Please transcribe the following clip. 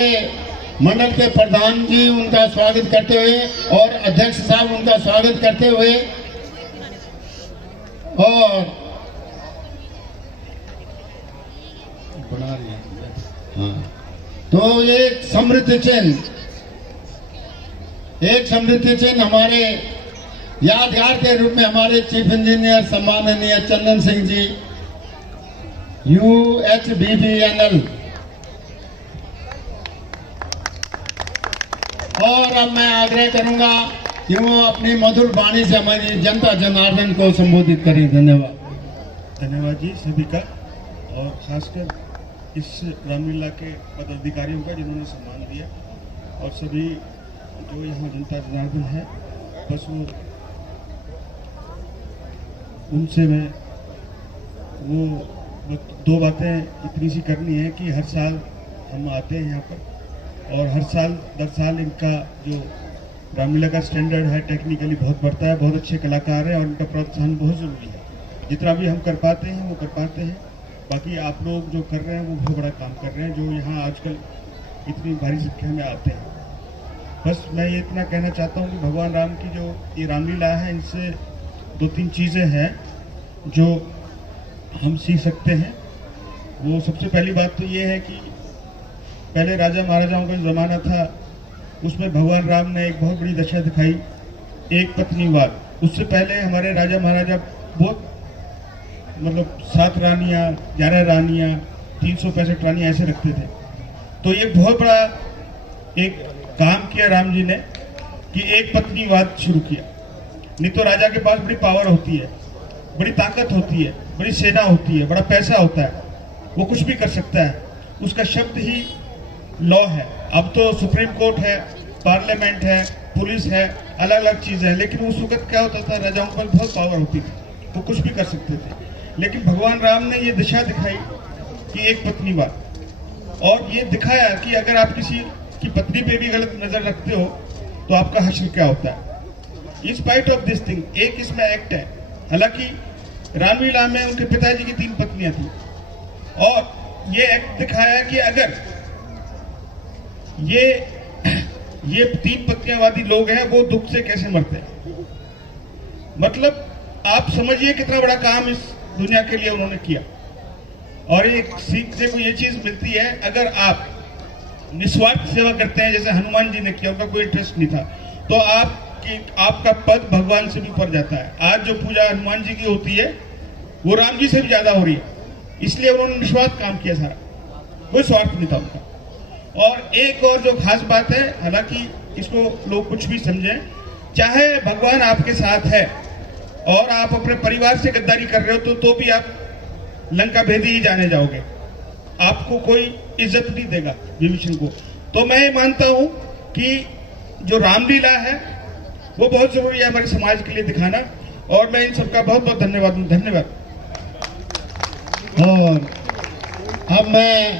मंडल के प्रधान जी उनका स्वागत करते हुए और अध्यक्ष साहब उनका स्वागत करते हुए और बना रही है। हाँ, तो एक समृद्धि चिन्ह हमारे यादगार के रूप में हमारे चीफ इंजीनियर सम्माननीय चंदन सिंह जी UHBBNL। और अब मैं आग्रह करूंगा कि वो अपनी मधुर वाणी से हमारी जनता जनार्दन को संबोधित करें। धन्यवाद जी सभी का, और खासकर इस रामलीला के पदाधिकारियों का जिन्होंने सम्मान दिया, और सभी जो यहाँ जनता जनार्दन है, बस वो उनसे मैं वो दो बातें इतनी सी करनी है कि हर साल हम आते हैं यहाँ पर, और हर साल दर साल इनका जो रामलीला का स्टैंडर्ड है टेक्निकली बहुत बढ़ता है। बहुत अच्छे कलाकार हैं और इनका प्रोत्साहन बहुत ज़रूरी है। जितना भी हम कर पाते हैं वो कर पाते हैं, बाकी आप लोग जो कर रहे हैं वो बहुत बड़ा काम कर रहे हैं, जो यहाँ आजकल इतनी भारी संख्या में आते हैं। बस मैं ये इतना कहना चाहता हूँ कि भगवान राम की जो ये रामलीला है, इनसे दो तीन चीज़ें हैं जो हम सीख सकते हैं। वो सबसे पहली बात तो ये है कि पहले राजा महाराजाओं का जो ज़माना था उसमें भगवान राम ने एक बहुत बड़ी दशा दिखाई, एक पत्नीवाद। उससे पहले हमारे राजा महाराजा बहुत मतलब 7 रानियाँ 11 रानियाँ 365 रानियाँ ऐसे रखते थे। तो ये बहुत बड़ा एक काम किया राम जी ने कि एक पत्नीवाद शुरू किया। नहीं तो राजा के पास बड़ी पावर होती है, बड़ी ताकत होती है, बड़ी सेना होती है, बड़ा पैसा होता है, वो कुछ भी कर सकता है, उसका शब्द ही लॉ है। अब तो सुप्रीम कोर्ट है, पार्लियामेंट है, पुलिस है, अलग अलग चीज़ें हैं, लेकिन उस वक्त क्या होता था, राजाओं पर बहुत पावर होती थी, वो कुछ भी कर सकते थे। लेकिन भगवान राम ने ये दिशा दिखाई कि एक पत्नीवाद, और ये दिखाया कि अगर आप किसी की पत्नी पे भी गलत नज़र रखते हो तो आपका हश्र क्या होता है। In spite of this thing, एक इसमें एक्ट है। हालांकि रामलीला में उनके पिताजी की 3 पत्नियां थी, और ये एक्ट दिखाया कि अगर ये 3 पत्नियावादी लोग हैं वो दुख से कैसे मरते हैं। मतलब आप समझिए कितना बड़ा काम इस दुनिया के लिए उन्होंने किया। और एक सीखने को ये चीज मिलती है, अगर आप निस्वार्थ सेवा करते हैं जैसे हनुमान जी ने किया, उनका कोई इंटरेस्ट नहीं था, तो आपका पद भगवान से भी ऊपर जाता है। आज जो पूजा हनुमान जी की होती है वो राम जी से भी ज्यादा हो रही है, इसलिए उन्होंने निस्वार्थ काम किया सारा, कोई स्वार्थ नहीं था उनका। और एक और जो खास बात है, हालांकि इसको लोग कुछ भी समझें, चाहे भगवान आपके साथ है और आप अपने परिवार से गद्दारी कर रहे हो तो भी आप लंका भेदी ही जाने जाओगे, आपको कोई इज्जत नहीं देगा विभीषण को। तो मैं ये मानता हूं कि जो रामलीला है वो बहुत जरूरी है हमारे समाज के लिए दिखाना, और मैं इन सबका बहुत बहुत धन्यवाद दूं। धन्यवाद। और अब मैं